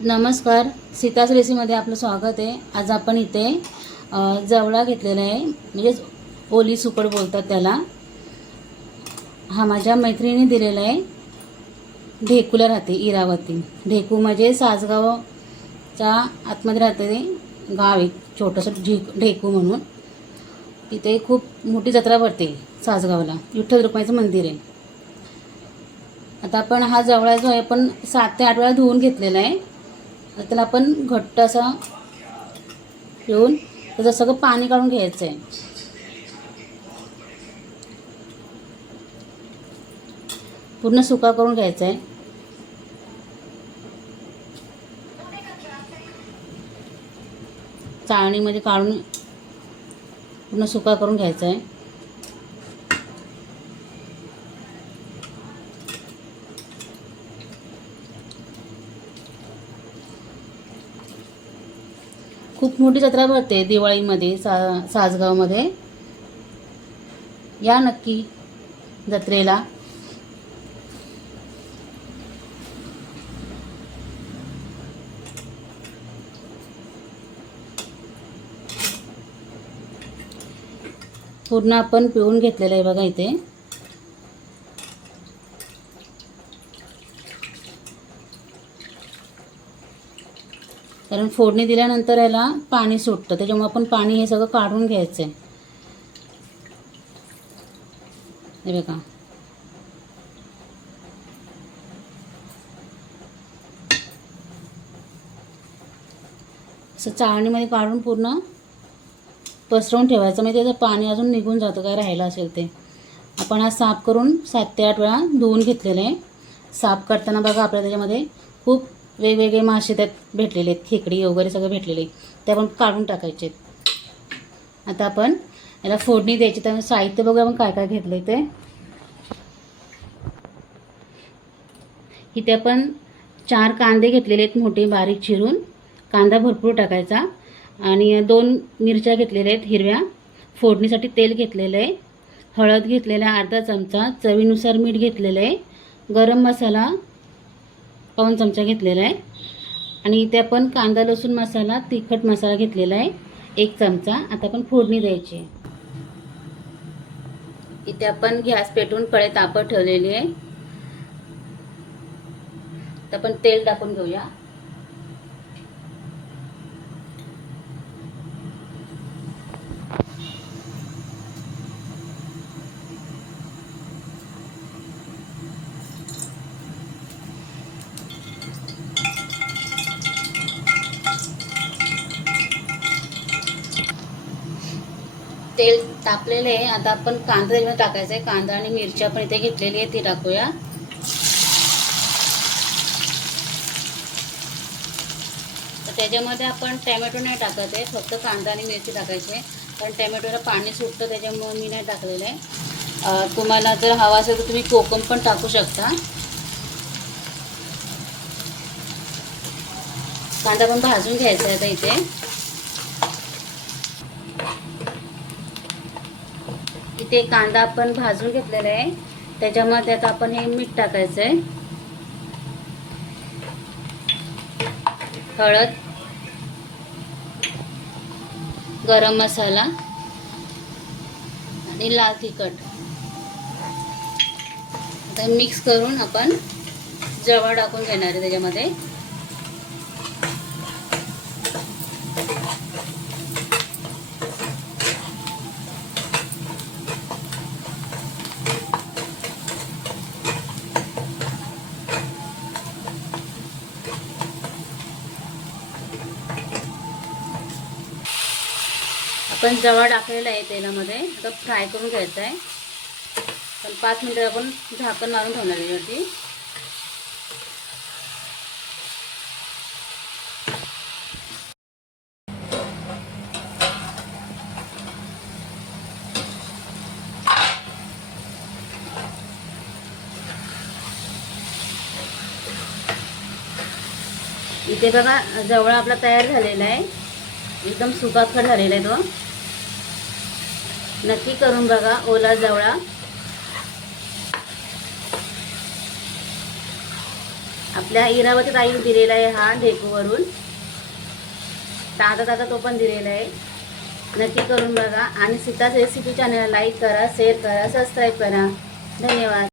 नमस्कार, सीताज रेसिपीमध्ये आपलं स्वागत आहे। आज आपण इथे जवळा घेतलेला आहे, म्हणजेच ओली सुकट बोलतात त्याला। हा माझ्या मैत्रिणीने दिलेला आहे। ढेकूला राहते इरावती। ढेकू म्हणजे सासगावच्या आतमध्ये राहते ते गाव आहे, छोटंसं ढेकू म्हणून। तिथे खूप मोठी जत्रा भरते सासगावला, विठ्ठल रुक्माईचं मंदिर आहे। आता आपण हा जवळा जो आहे आपण 7 ते 8 वेळा धुवून घेतलेला आहे। त्याला आपण घट्ट असा घेऊन त्याचं सगळं पाणी काढून घ्यायचं आहे। पूर्ण सुका करून घ्यायचा आहे। चाळणीमध्ये काढून पूर्ण सुका करून घ्यायचा आहे। खूप मोठी जत्रा भरते दिवाळीमध्ये सासगावमध्ये। या नक्की जत्रेला। पूर्ण आपण पिळून घेतलेलं आहे बघा इथे। कारण फोडणी दिल्यानंतर याला पाणी सुटतं, त्याच्यामुळे आपण पाणी हे सगळं काढून घ्यायचं आहे। हे बघा, असं चाळणीमध्ये काढून पूर्ण पसरवून ठेवायचं, म्हणजे त्याचं पाणी अजून निघून जातं काय राहिलं असेल ते। आपण हा साफ करून 7 ते 8 वेळा धुवून घेतलेलं आहे। साफ करताना बघा आपल्याला त्याच्यामध्ये खूप वेगवेगळे मासे त्यात भेटलेले आहेत, खेकडी वगैरे सगळं भेटलेले, ते आपण काढून टाकायचे। आता आपण याला फोडणी द्यायची। त्यामुळे साहित्य बघा आपण काय काय घेतलं ते। इथे आपण 4 कांदे घेतलेले आहेत मोठे बारीक चिरून, कांदा भरपूर टाकायचा। आणि 2 मिरच्या घेतलेल्या आहेत हिरव्या। फोडणीसाठी तेल घेतलेलं आहे। हळद घेतलेला आहे अर्धा चमचा, चवीनुसार मीठ घेतलेलं आहे। गरम मसाला 1 चमचा घेतलेला आहे। आणि इथे आपण कांदा लसूण मसाला तिखट मसाला घेतलेला आहे 1 चमचा। आता आपण फोडणी द्यायची आहे। इथे आपण गॅस पेटवून कढई तापत ठेवलेली आहे। तर आपण तेल टाकून घेऊया। तेल तापलेले आहे। आता आपण कांदा त्याच्यामध्ये टाकायचा आहे। कांदा आणि मिरची आपण इथे घेतलेली आहे ती टाकूया। तर त्याच्यामध्ये आपण टॅमॅटो नाही टाकत आहे, फक्त कांदा आणि मिरची टाकायची आहे। कारण टॅमॅटोला पाणी सुटतं, त्याच्यामुळे मी नाही टाकलेलं आहे। तुम्हाला जर हवा असेल तर तुम्ही कोकम पण टाकू शकता। कांदा पण भाजून घ्यायचा आहे आता इथे। इथे कांदा आपण भाजून घेतलेला आहे, त्याच्यामध्ये आता आपण हे मीठ टाकायचं आहे, हळद, गरम मसाला आणि लाल तिखट। आता मिक्स करून आपण जवळ टाकून घेणार आहे त्याच्यामध्ये। आपण जवळ टाकलेला आहे तेलामध्ये, आता फ्राय करून घ्यायचं आहे। पण 5 मिनिटं आपण झाकण मारून ठेवणार आहे यावरती। इथे बघा जवळ आपला तयार झालेला आहे, एकदम सुकाखट झालेला आहे तो। नक्की करून बघा ओला जवळा। आपल्या इरावती ताईने दिलेला आहे हा ढेकूवरून. ताजा तो पण दिलेला आहे. नक्की करून बघा आणि सीताच रेसिपी चॅनलला लाईक करा, शेअर करा, सबस्क्राईब करा. धन्यवाद.